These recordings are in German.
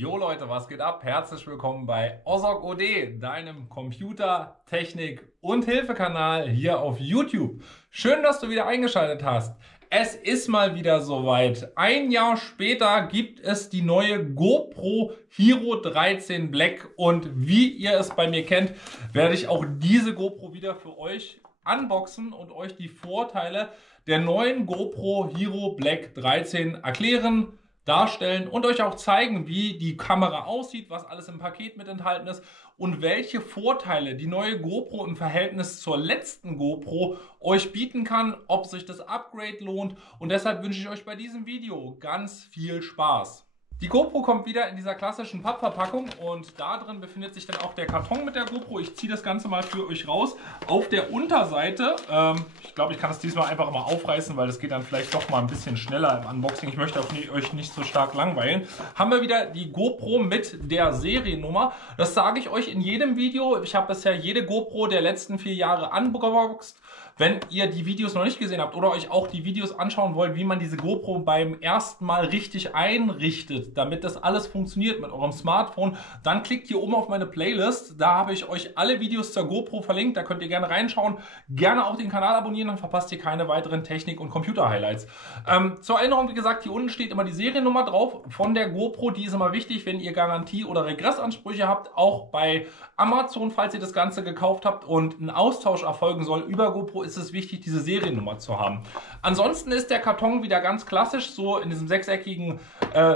Jo Leute, was geht ab? Herzlich willkommen bei Ozok OD, deinem Computer-, Technik- und Hilfekanal hier auf YouTube. Schön, dass du wieder eingeschaltet hast. Es ist mal wieder soweit. Ein Jahr später gibt es die neue GoPro Hero 13 Black und wie ihr es bei mir kennt, werde ich auch diese GoPro wieder für euch unboxen und euch die Vorteile der neuen GoPro Hero Black 13 erklären, darstellen und euch auch zeigen, wie die Kamera aussieht, was alles im Paket mit enthalten ist und welche Vorteile die neue GoPro im Verhältnis zur letzten GoPro euch bieten kann, ob sich das Upgrade lohnt, und deshalb wünsche ich euch bei diesem Video ganz viel Spaß. Die GoPro kommt wieder in dieser klassischen Pappverpackung und da drin befindet sich dann auch der Karton mit der GoPro. Ich ziehe das Ganze mal für euch raus. Auf der Unterseite, ich glaube, ich kann es diesmal einfach mal aufreißen, weil das geht dann vielleicht doch mal ein bisschen schneller im Unboxing. Ich möchte euch nicht so stark langweilen. Haben wir wieder die GoPro mit der Seriennummer. Das sage ich euch in jedem Video. Ich habe bisher jede GoPro der letzten 4 Jahre unboxed. Wenn ihr die Videos noch nicht gesehen habt oder euch auch die Videos anschauen wollt, wie man diese GoPro beim ersten Mal richtig einrichtet, damit das alles funktioniert mit eurem Smartphone, dann klickt hier oben auf meine Playlist. Da habe ich euch alle Videos zur GoPro verlinkt. Da könnt ihr gerne reinschauen. Gerne auch den Kanal abonnieren, dann verpasst ihr keine weiteren Technik- und Computer-Highlights. Zur Erinnerung, wie gesagt, hier unten steht immer die Seriennummer drauf von der GoPro. Die ist immer wichtig, wenn ihr Garantie- oder Regressansprüche habt. Auch bei Amazon, falls ihr das Ganze gekauft habt und ein Austausch erfolgen soll über GoPro, ist es wichtig, diese Seriennummer zu haben. Ansonsten ist der Karton wieder ganz klassisch, so in diesem sechseckigen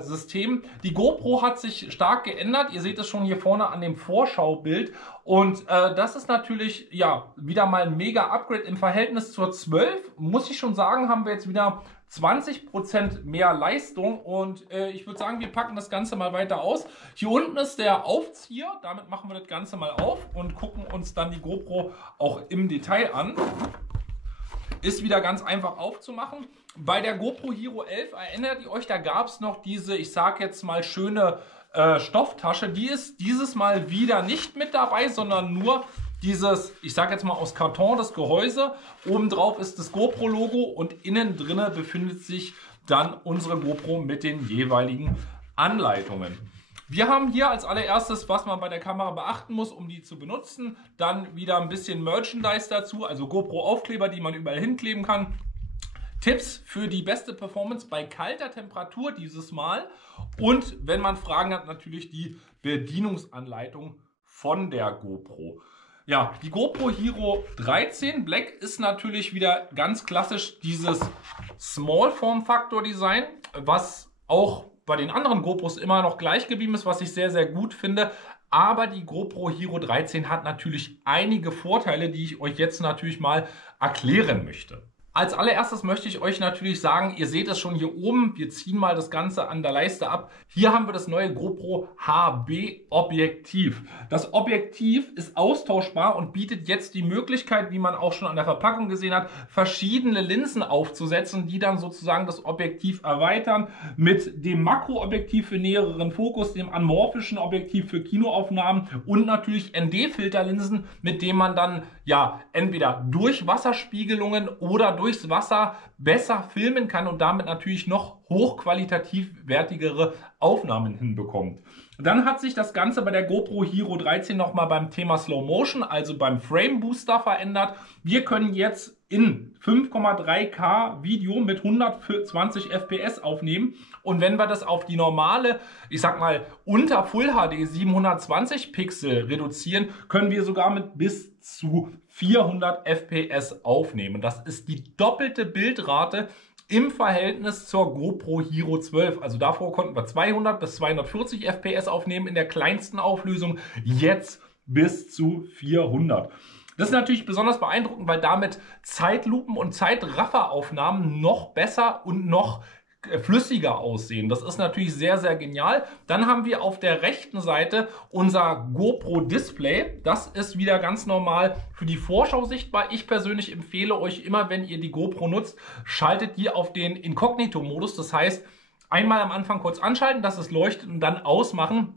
System. Die GoPro hat sich stark geändert. Ihr seht es schon hier vorne an dem Vorschaubild. Und das ist natürlich ja wieder mal ein mega Upgrade im Verhältnis zur 12. Muss ich schon sagen, haben wir jetzt wieder 20% mehr Leistung und ich würde sagen, wir packen das Ganze mal weiter aus. Hier unten ist der Aufzieher, damit machen wir das Ganze mal auf und gucken uns dann die GoPro auch im Detail an. Ist wieder ganz einfach aufzumachen. Bei der GoPro Hero 11, erinnert ihr euch, da gab es noch diese, ich sage jetzt mal, schöne Stofftasche. Die ist dieses Mal wieder nicht mit dabei, sondern nur dieses, ich sage jetzt mal aus Karton, das Gehäuse. Obendrauf ist das GoPro-Logo und innen drinne befindet sich dann unsere GoPro mit den jeweiligen Anleitungen. Wir haben hier als allererstes, was man bei der Kamera beachten muss, um die zu benutzen, dann wieder ein bisschen Merchandise dazu, also GoPro-Aufkleber, die man überall hinkleben kann. Tipps für die beste Performance bei kalter Temperatur dieses Mal und wenn man Fragen hat, natürlich die Bedienungsanleitung von der GoPro. Ja, die GoPro Hero 13 Black ist natürlich wieder ganz klassisch dieses Small Form Factor Design, was auch bei den anderen GoPros immer noch gleich geblieben ist, was ich sehr, sehr gut finde. Aber die GoPro Hero 13 hat natürlich einige Vorteile, die ich euch jetzt natürlich mal erklären möchte. Als allererstes möchte ich euch natürlich sagen, ihr seht es schon hier oben, wir ziehen mal das Ganze an der Leiste ab. Hier haben wir das neue GoPro HB Objektiv. Das Objektiv ist austauschbar und bietet jetzt die Möglichkeit, wie man auch schon an der Verpackung gesehen hat, verschiedene Linsen aufzusetzen, die dann sozusagen das Objektiv erweitern mit dem Makroobjektiv für näheren Fokus, dem amorphischen Objektiv für Kinoaufnahmen und natürlich ND-Filterlinsen, mit denen man dann ja entweder durch Wasserspiegelungen oder durchs Wasser besser filmen kann und damit natürlich noch hochqualitativ wertigere Aufnahmen hinbekommt. Dann hat sich das Ganze bei der GoPro Hero 13 nochmal beim Thema Slow Motion, also beim Frame Booster verändert. Wir können jetzt in 5,3K Video mit 120 FPS aufnehmen und wenn wir das auf die normale, ich sag mal unter Full HD 720 Pixel reduzieren, können wir sogar mit bis zu 400 FPS aufnehmen. Das ist die doppelte Bildrate im Verhältnis zur GoPro Hero 12. Also davor konnten wir 200 bis 240 FPS aufnehmen in der kleinsten Auflösung, jetzt bis zu 400. Das ist natürlich besonders beeindruckend, weil damit Zeitlupen und Zeitrafferaufnahmen noch besser und noch flüssiger aussehen. Das ist natürlich sehr, sehr genial. Dann haben wir auf der rechten Seite unser GoPro Display. Das ist wieder ganz normal für die Vorschau sichtbar. Ich persönlich empfehle euch immer, wenn ihr die GoPro nutzt, schaltet die auf den Inkognito-Modus. Das heißt, einmal am Anfang kurz anschalten, dass es leuchtet und dann ausmachen.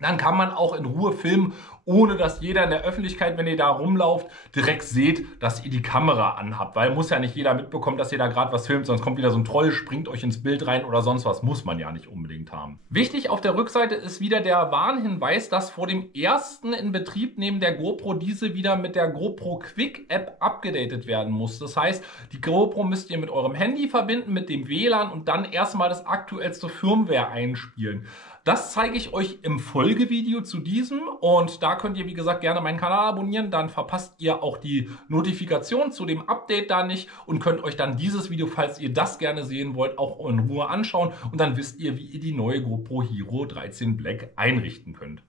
Dann kann man auch in Ruhe filmen, ohne dass jeder in der Öffentlichkeit, wenn ihr da rumlauft, direkt seht, dass ihr die Kamera anhabt. Weil muss ja nicht jeder mitbekommen, dass ihr da gerade was filmt, sonst kommt wieder so ein Troll, springt euch ins Bild rein oder sonst was. Muss man ja nicht unbedingt haben. Wichtig auf der Rückseite ist wieder der Warnhinweis, dass vor dem ersten Inbetriebnehmen der GoPro diese wieder mit der GoPro Quick App abgedatet werden muss. Das heißt, die GoPro müsst ihr mit eurem Handy verbinden, mit dem WLAN und dann erstmal das aktuellste Firmware einspielen. Das zeige ich euch im Folgevideo zu diesem und da könnt ihr, wie gesagt, gerne meinen Kanal abonnieren. Dann verpasst ihr auch die Notifikation zu dem Update da nicht und könnt euch dann dieses Video, falls ihr das gerne sehen wollt, auch in Ruhe anschauen. Und dann wisst ihr, wie ihr die neue GoPro Hero 13 Black einrichten könnt.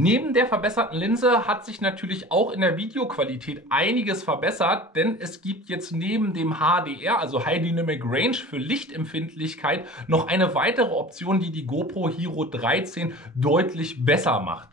Neben der verbesserten Linse hat sich natürlich auch in der Videoqualität einiges verbessert, denn es gibt jetzt neben dem HDR, also High Dynamic Range für Lichtempfindlichkeit, noch eine weitere Option, die die GoPro Hero 13 deutlich besser macht.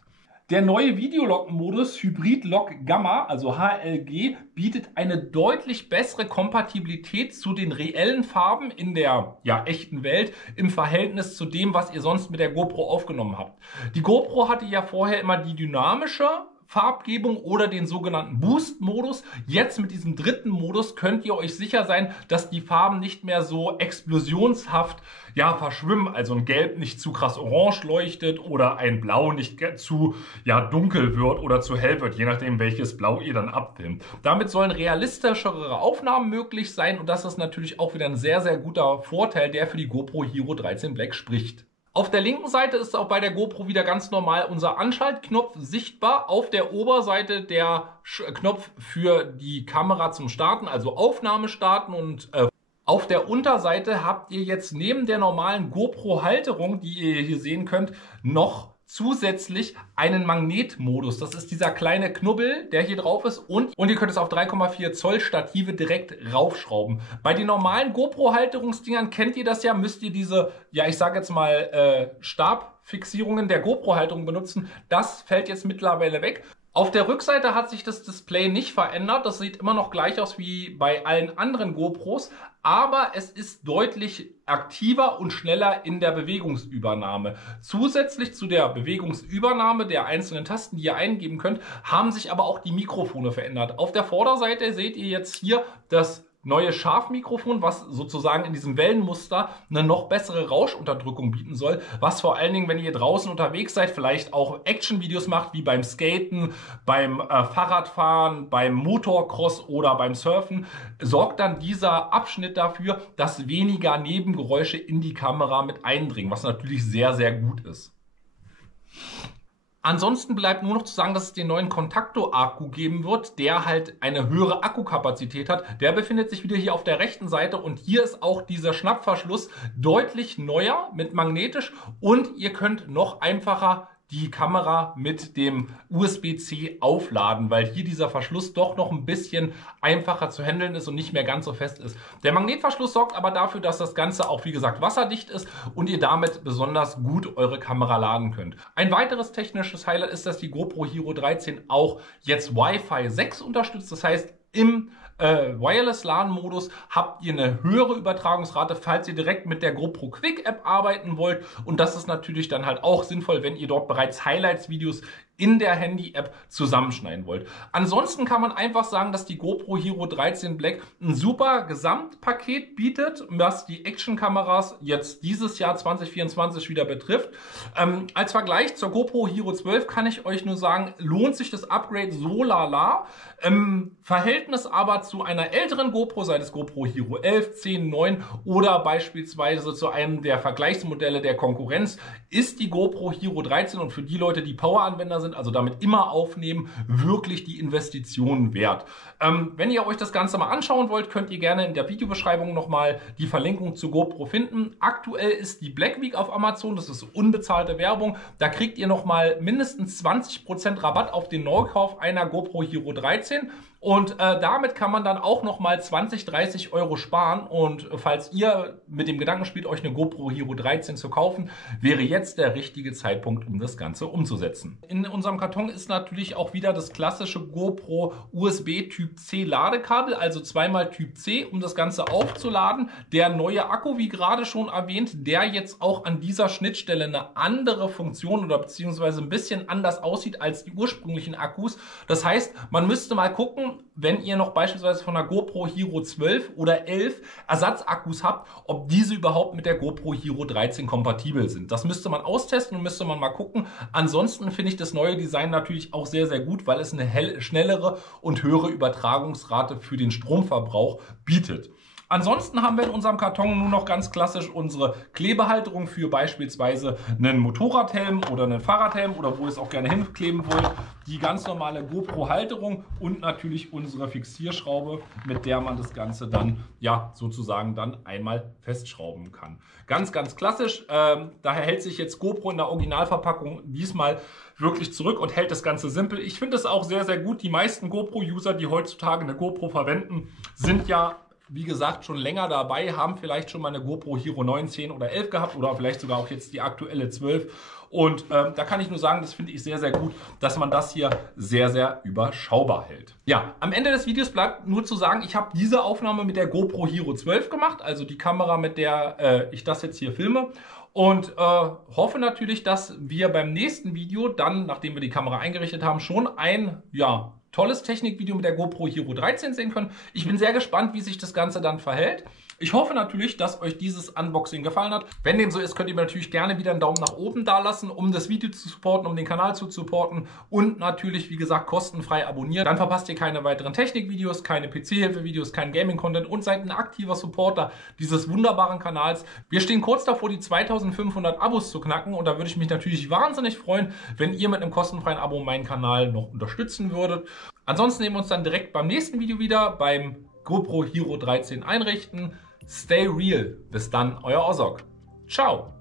Der neue Videolog-Modus Hybrid Log Gamma, also HLG, bietet eine deutlich bessere Kompatibilität zu den reellen Farben in der echten Welt im Verhältnis zu dem, was ihr sonst mit der GoPro aufgenommen habt. Die GoPro hatte ja vorher immer die dynamische Farbgebung oder den sogenannten Boost-Modus. Jetzt mit diesem dritten Modus könnt ihr euch sicher sein, dass die Farben nicht mehr so explosionshaft verschwimmen. Also ein Gelb nicht zu krass orange leuchtet oder ein Blau nicht zu dunkel wird oder zu hell wird, je nachdem welches Blau ihr dann abfilmt. Damit sollen realistischere Aufnahmen möglich sein und das ist natürlich auch wieder ein sehr, sehr guter Vorteil, der für die GoPro Hero 13 Black spricht. Auf der linken Seite ist auch bei der GoPro wieder ganz normal unser Anschaltknopf sichtbar. Auf der Oberseite der Knopf für die Kamera zum Starten, also Aufnahme starten und auf der Unterseite habt ihr jetzt neben der normalen GoPro-Halterung, die ihr hier sehen könnt, noch zusätzlich einen Magnetmodus. Das ist dieser kleine Knubbel, der hier drauf ist und ihr könnt es auf 3,4 Zoll Stative direkt raufschrauben. Bei den normalen GoPro-Halterungsdingern kennt ihr das ja, müsst ihr diese, ich sage jetzt mal Stabfixierungen der GoPro-Halterung benutzen. Das fällt jetzt mittlerweile weg. Auf der Rückseite hat sich das Display nicht verändert. Das sieht immer noch gleich aus wie bei allen anderen GoPros, aber es ist deutlich aktiver und schneller in der Bewegungsübernahme. Zusätzlich zu der Bewegungsübernahme der einzelnen Tasten, die ihr eingeben könnt, haben sich aber auch die Mikrofone verändert. Auf der Vorderseite seht ihr jetzt hier das neue Scharfmikrofon, was sozusagen in diesem Wellenmuster eine noch bessere Rauschunterdrückung bieten soll, was vor allen Dingen, wenn ihr draußen unterwegs seid, vielleicht auch Action-Videos macht, wie beim Skaten, beim Fahrradfahren, beim Motocross oder beim Surfen, sorgt dann dieser Abschnitt dafür, dass weniger Nebengeräusche in die Kamera mit eindringen, was natürlich sehr, sehr gut ist. Ansonsten bleibt nur noch zu sagen, dass es den neuen Contacto-Akku geben wird, der halt eine höhere Akkukapazität hat. Der befindet sich wieder hier auf der rechten Seite und hier ist auch dieser Schnappverschluss deutlich neuer mit magnetisch und ihr könnt noch einfacher die Kamera mit dem USB-C aufladen, weil hier dieser Verschluss doch noch ein bisschen einfacher zu handeln ist und nicht mehr ganz so fest ist. Der Magnetverschluss sorgt aber dafür, dass das Ganze auch, wie gesagt, wasserdicht ist und ihr damit besonders gut eure Kamera laden könnt. Ein weiteres technisches Highlight ist, dass die GoPro Hero 13 auch jetzt Wi-Fi 6 unterstützt. Das heißt, im Wireless-LAN-Modus habt ihr eine höhere Übertragungsrate, falls ihr direkt mit der GoPro Quick App arbeiten wollt. Und das ist natürlich dann halt auch sinnvoll, wenn ihr dort bereits Highlights-Videos in der Handy-App zusammenschneiden wollt. Ansonsten kann man einfach sagen, dass die GoPro Hero 13 Black ein super Gesamtpaket bietet, was die Action-Kameras jetzt dieses Jahr 2024 wieder betrifft. Als Vergleich zur GoPro Hero 12 kann ich euch nur sagen, lohnt sich das Upgrade so lala. Verhältnis aber zu einer älteren GoPro, sei es GoPro Hero 11, 10, 9 oder beispielsweise zu einem der Vergleichsmodelle der Konkurrenz, ist die GoPro Hero 13 und für die Leute, die Power-Anwender sind, also damit immer aufnehmen, wirklich die Investition wert. Wenn ihr euch das Ganze mal anschauen wollt, könnt ihr gerne in der Videobeschreibung nochmal die Verlinkung zu GoPro finden. Aktuell ist die Black Week auf Amazon, das ist unbezahlte Werbung. Da kriegt ihr nochmal mindestens 20% Rabatt auf den Neukauf einer GoPro Hero 13. Und damit kann man dann auch nochmal 20, 30 Euro sparen. Und falls ihr mit dem Gedanken spielt, euch eine GoPro Hero 13 zu kaufen, wäre jetzt der richtige Zeitpunkt, um das Ganze umzusetzen. In unserem Karton ist natürlich auch wieder das klassische GoPro USB Typ C Ladekabel, also zweimal Typ C, um das Ganze aufzuladen. Der neue Akku, wie gerade schon erwähnt, der jetzt auch an dieser Schnittstelle eine andere Funktion oder beziehungsweise ein bisschen anders aussieht als die ursprünglichen Akkus. Das heißt, man müsste mal gucken, wenn ihr noch beispielsweise von der GoPro Hero 12 oder 11 Ersatzakkus habt, ob diese überhaupt mit der GoPro Hero 13 kompatibel sind. Das müsste man austesten und müsste man mal gucken. Ansonsten finde ich das neue Design natürlich auch sehr, sehr gut, weil es eine schnellere und höhere Übertragungsrate für den Stromverbrauch bietet. Ansonsten haben wir in unserem Karton nur noch ganz klassisch unsere Klebehalterung für beispielsweise einen Motorradhelm oder einen Fahrradhelm oder wo ihr es auch gerne hinkleben wollt. Die ganz normale GoPro-Halterung und natürlich unsere Fixierschraube, mit der man das Ganze dann ja sozusagen dann einmal festschrauben kann. Ganz, ganz klassisch. Daher hält sich jetzt GoPro in der Originalverpackung diesmal wirklich zurück und hält das Ganze simpel. Ich finde es auch sehr, sehr gut. Die meisten GoPro-User, die heutzutage eine GoPro verwenden, sind ja wie gesagt, schon länger dabei, haben vielleicht schon mal eine GoPro Hero 9, 10 oder 11 gehabt oder vielleicht sogar auch jetzt die aktuelle 12. Und da kann ich nur sagen, das finde ich sehr, sehr gut, dass man das hier sehr, sehr überschaubar hält. Ja, am Ende des Videos bleibt nur zu sagen, ich habe diese Aufnahme mit der GoPro Hero 12 gemacht, also die Kamera, mit der ich das jetzt hier filme. Und hoffe natürlich, dass wir beim nächsten Video dann, nachdem wir die Kamera eingerichtet haben, schon ein, ja, tolles Technikvideo mit der GoPro Hero 13 sehen können. Ich bin sehr gespannt, wie sich das Ganze dann verhält. Ich hoffe natürlich, dass euch dieses Unboxing gefallen hat. Wenn dem so ist, könnt ihr mir natürlich gerne wieder einen Daumen nach oben da lassen, um das Video zu supporten, um den Kanal zu supporten und natürlich, wie gesagt, kostenfrei abonnieren. Dann verpasst ihr keine weiteren Technikvideos, keine PC-Hilfe-Videos, kein Gaming-Content und seid ein aktiver Supporter dieses wunderbaren Kanals. Wir stehen kurz davor, die 2500 Abos zu knacken und da würde ich mich natürlich wahnsinnig freuen, wenn ihr mit einem kostenfreien Abo meinen Kanal noch unterstützen würdet. Ansonsten sehen wir uns dann direkt beim nächsten Video wieder, beim GoPro Hero 13 einrichten. Stay real. Bis dann, euer Ozog. Ciao.